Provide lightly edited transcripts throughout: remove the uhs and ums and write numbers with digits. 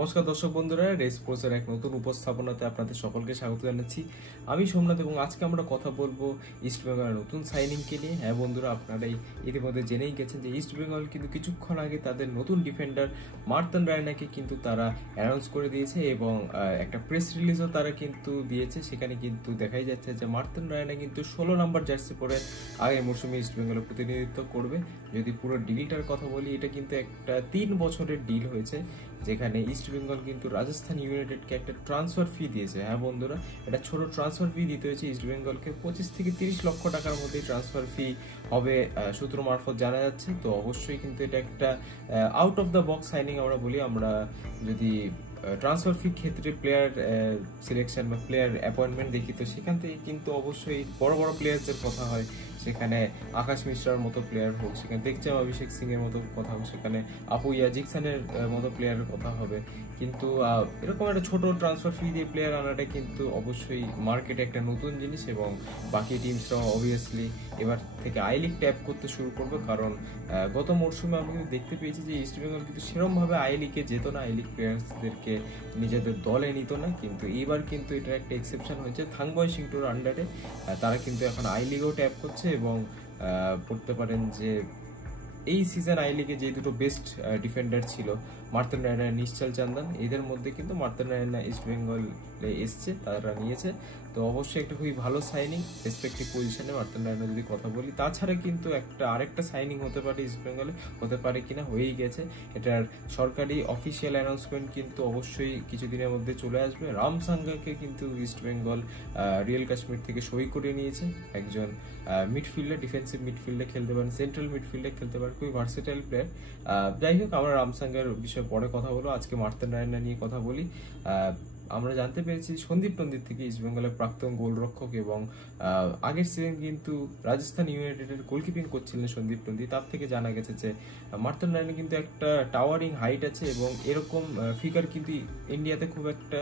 নমস্কার দর্শক বন্ধুরা, রেস স্পোর্টসের এক নতুন উপস্থাপনাতে আপনাদের সকলকে স্বাগত জানাচ্ছি। আমি সোমনাথ এবং আজকে আমরা কথা বলবো ইস্ট বেঙ্গলের নতুন সাইনিংকে নিয়ে। হ্যাঁ বন্ধুরা, আপনারাই ইতিমধ্যে জেনেই গেছেন যে ইস্ট বেঙ্গল কিন্তু কিছুক্ষণ আগে তাদের নতুন ডিফেন্ডার মার্তন রায়নাকে কিন্তু তারা অ্যানাউন্স করে দিয়েছে এবং একটা প্রেস রিলিজও তারা কিন্তু দিয়েছে। সেখানে কিন্তু দেখাই যাচ্ছে যে মার্তন রায়না কিন্তু 16 নম্বর জার্সি পরে আগের মৌসুমে ইস্ট বেঙ্গলের প্রতিনিধিত্ব করবে। যদি পুরো ডিলটার কথা বলি, এটা কিন্তু একটা 3 বছরের ডিল হয়েছে, যেখানে ইস্ট বেঙ্গল কিন্তু রাজস্থান ইউনাইটেডকে একটা ট্রান্সফার ফি দিয়েছে। হ্যাঁ বন্ধুরা, এটা ছোট ট্রান্সফার ফি দিতে হয়েছে ইস্ট বেঙ্গলকে। 25 থেকে 30 লক্ষ টাকার মধ্যে ট্রান্সফার ফি হবে সূত্র মারফত জানা যাচ্ছে। তো অবশ্যই কিন্তু এটা একটা out of the box signing আমরা বলি। আমরা যদি ট্রান্সফার ফি ক্ষেত্রে প্লেয়ার সিলেকশন বা প্লেয়ার অ্যাপয়েন্টমেন্ট দেখি, তো সেখান থেকে কিন্তু অবশ্যই বড় বড় প্লেয়ারদের কথা হয়। সেখানে আকাশ মিশ্রার মতো প্লেয়ার হোক, সেখানে দেখছিলাম অভিষেক সিং এর মতো কথা হোক, সেখানে আপুইয়া জিকসানের মতো প্লেয়ারের কথা হবে। কিন্তু এরকম একটা ছোট ট্রান্সফার ফি দিয়ে প্লেয়ার আনাটা কিন্তু অবশ্যই মার্কেটে একটা নতুন জিনিস, এবং বাকি টিমসরাও অবভিয়াসলি এবার থেকে আই লিগ ট্যাপ করতে শুরু করবে। কারণ গত মরশুমে আমি কিন্তু দেখতে পেয়েছি যে ইস্ট বেঙ্গল কিন্তু সেরকমভাবে আই লিগে যেত না, আই লিগ প্লেয়ার্সদেরকে নিজেদের দলে নিত না। কিন্তু এইবার কিন্তু এটার একটা এক্সেপশন হয়েছে। থাংবয় সিংটোর আন্ডারে তারা কিন্তু এখন আই লিগেও ট্যাপ করছে এবং বলতে পারেন যে এই সিজন আই লিগে যে দুটো বেস্ট ডিফেন্ডার ছিল, মার্তন রায়না, নিশ্চল চান্দন, এদের মধ্যে কিন্তু মার্তন রায়না ইস্ট বেঙ্গলে এসছে, তারা নিয়েছে। তো অবশ্যই একটা খুবই ভালো সাইনিং রেসপেক্টিভ পজিশনে মার্তন রায়না যদি কথা বলি। তাছাড়া কিন্তু আরেকটা সাইনিং হতে পারে ইস্ট বেঙ্গলে, হতে পারে কিনা হয়েই গেছে। এটার সরকারি অফিসিয়াল অ্যানাউন্সমেন্ট কিন্তু অবশ্যই কিছুদিনের মধ্যে চলে আসবে। রামসাঙ্গাকে কিন্তু ইস্ট বেঙ্গল রিয়েল কাশ্মীর থেকে সই করে নিয়েছে। একজন মিডফিল্ডার, ডিফেন্সিভ মিডফিল্ডে খেলতে পারেন, সেন্ট্রাল মিডফিল্ডে খেলতে পারেন, খুবই ভার্সেটাইল প্লেয়ার। যাই হোক, আমরা রামসাঙ্গার বিষয়ে পরে কথা বলবো, আজকে মার্তন রায়না নিয়ে কথা বলি। আমরা জানতে পেরেছি সন্দীপ টন্দির থেকে, ইস্ট বেঙ্গলের প্রাক্তন গোলরক্ষক এবং আগের সিজন কিন্তু রাজস্থান ইউনাইটেডের গোলকিপিং করছিলেন সন্দীপ টন্দি। তার থেকে জানা গেছে যে মার্তন রায়না কিন্তু একটা টাওয়ারিং হাইট আছে এবং এরকম ফিগার কিন্তু ইন্ডিয়াতে খুব একটা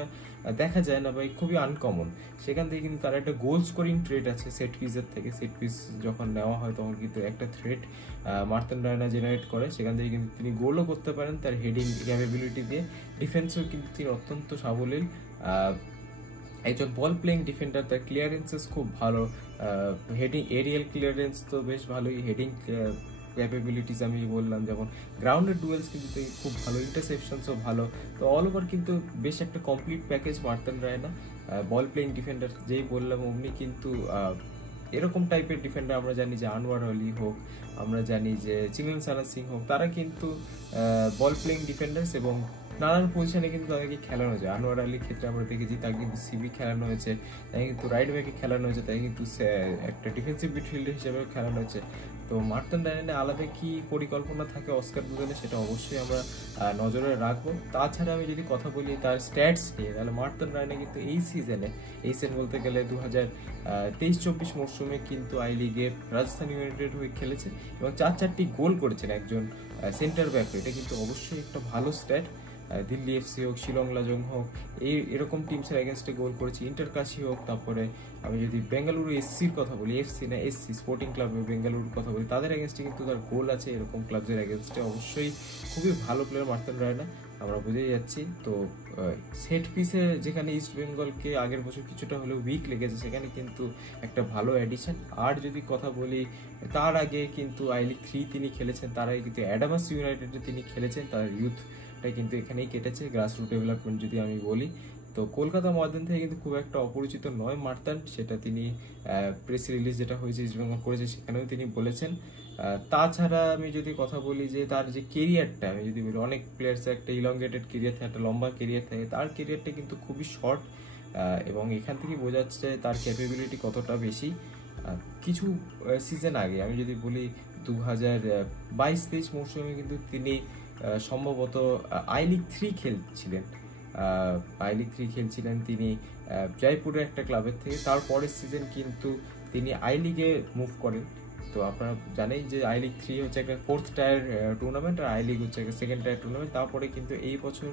দেখা যায় না, বা খুবই আনকমন। সেখান থেকে কিন্তু তার একটা গোল স্কোরিং থ্রেট আছে সেট পিসের থেকে। সেট পিস যখন নেওয়া হয় তখন কিন্তু একটা থ্রেট মার্তন রায়না জেনারেট করে, সেখান থেকে কিন্তু তিনি গোলও করতে পারেন তার হেডিং ক্যাপাবিলিটি দিয়ে। ডিফেন্সেও কিন্তু তিনি অত্যন্ত সাবলীল, একজন বল প্লেইং ডিফেন্ডার। তার ক্লিয়ারেন্সেস খুব ভালো, হেডিং এরিয়াল ক্লিয়ারেন্স তো বেশ ভালোই, হেডিং ক্যাপাবিলিটিস আমি বললাম, যেমন গ্রাউন্ডের ডুয়েলস কিন্তু খুব ভালো, ইন্টারসেপশনসও ভালো। তো অল ওভার কিন্তু বেশ একটা কমপ্লিট প্যাকেজ মার্তন রায়না। বল প্লেইং ডিফেন্ডার যেই বললাম অমনি কিন্তু এরকম টাইপের ডিফেন্ডার আমরা জানি যে আনোয়ার আলী হোক, আমরা জানি যে চিংলেনসানা সিং হোক, তারা কিন্তু বল প্লেইং ডিফেন্ডার্স এবং নানান পজিশনে কিন্তু তাদেরকে খেলানো যায়। আনোয়ার আলীর ক্ষেত্রে আমরা দেখেছি তাকে কিন্তু সিবি খেলানো হয়েছে, তাকে কিন্তু রাইট ব্যাকে খেলানো হয়েছে, তাকে কিন্তু একটা ডিফেন্সিভ মিডফিল্ডার হিসেবে খেলানো হয়েছে। তো মার্তন রায়না আলাদা কি পরিকল্পনা থাকে অস্কার দুজনে, সেটা অবশ্যই আমরা নজরে রাখবো। তাছাড়া আমি যদি কথা বলি তার স্ট্যাটস নিয়ে, তাহলে মার্তন রায়না কিন্তু এই সিজন বলতে গেলে 2023-24 মরশুমে কিন্তু আই লিগে রাজস্থান ইউনাইটেড হয়ে খেলেছে এবং 4টি গোল করেছেন একজন সেন্টার ব্যাক। এটা কিন্তু অবশ্যই একটা ভালো স্ট্যাট। দিল্লি এফসি হোক, শিলং লাজং হোক, এরকম টিমসের এগেনস্টে গোল করেছে, ইন্টারকাশি হোক। তারপরে আমি যদি বেঙ্গালুরু এসসির কথা বলি, এফসি না এসসি স্পোর্টিং ক্লাব বেঙ্গালুরুর কথা বলি, তাদের এগেনস্টে কিন্তু তার গোল আছে। এরকম ক্লাবদের এগেনস্টে অবশ্যই খুবই ভালো প্লেয়ার মার্তন রায়না, আমরা বুঝেই যাচ্ছি। তো সেট পিসে যেখানে ইস্ট বেঙ্গলকে আগের বছর কিছুটা হলেও উইক লেগেছে, সেখানে কিন্তু একটা ভালো অ্যাডিশন। আর যদি কথা বলি, তার আগে কিন্তু আই লিগ 3 তিনি খেলেছেন, তার আগে কিন্তু অ্যাডামাস ইউনাইটেডে তিনি খেলেছেন, তার ইউথটা কিন্তু এখানেই কেটেছে, গ্রাসরুট ডেভেলপমেন্ট যদি আমি বলি। তো কলকাতা ময়দান থেকে কিন্তু খুব একটা অপরিচিত নয় মার্তন, সেটা তিনি প্রেস রিলিজ যেটা হয়েছে ইস্ট বেঙ্গল করেছে সেখানেও তিনি বলেছেন। তাছাড়া আমি যদি কথা বলি যে তার যে কেরিয়ারটা, আমি যদি বলি অনেক প্লেয়ার্সের একটা ইলংগেটেড কেরিয়ার থাকে, একটা লম্বা কেরিয়ার থাকে, তার কেরিয়ারটা কিন্তু খুবই শর্ট এবং এখান থেকে বোঝা যাচ্ছে তার ক্যাপাবিলিটি কতটা বেশি। কিছু সিজন আগে আমি যদি বলি 2022-23 মৌসুমে কিন্তু তিনি সম্ভবত আই লিগ 3 খেলছিলেন তিনি জয়পুরের একটা ক্লাবের থেকে। তারপরের সিজন কিন্তু তিনি আই লিগে মুভ করেন। তো আপনারা জানেন যে আই লিগ 3 হচ্ছে একটা 4th টায়ার টুর্নামেন্ট, আর আই লিগ হচ্ছে একটা 2nd টায়ার টুর্নামেন্ট। তারপরে কিন্তু এই বছর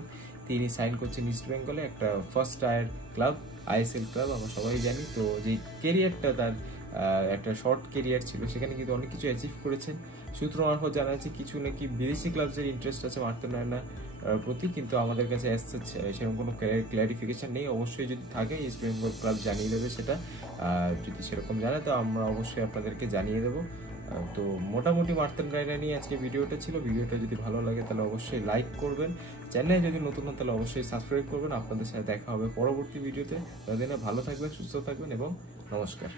তিনি সাইন করছেন ইস্ট বেঙ্গলে, একটা 1st tyre club, ISL club, আমরা সবাই জানি। তো যে কেরিয়ারটা তার একটা শর্ট কেরিয়ার ছিল, সেখানে কিন্তু অনেক কিছু অ্যাচিভ করেছেন। সূত্র মারফত জানা যাচ্ছে কিছু নাকি বিদেশি ক্লাবসের ইন্টারেস্ট আছে মার্তিন রায়নার প্রতি, কিন্তু আমাদের কাছে সেরকম কোনো ক্ল্যারিফিকেশন নেই। অবশ্যই যদি থাকে ইস্ট বেঙ্গল ক্লাব জানিয়ে দেবে সেটা, যদি সেরকম জানে তো আমরা অবশ্যই আপনাদেরকে জানিয়ে দেবো। তো মোটামুটি মার্তিন রায়না নিয়ে আজকে ভিডিওটা ছিল। ভিডিওটা যদি ভালো লাগে তাহলে অবশ্যই লাইক করবেন, চ্যানেলে যদি নতুন হন তাহলে অবশ্যই সাবস্ক্রাইব করবেন। আপনাদের সাথে দেখা হবে পরবর্তী ভিডিওতে। ততদিনে ভালো থাকবেন, সুস্থ থাকবেন এবং নমস্কার।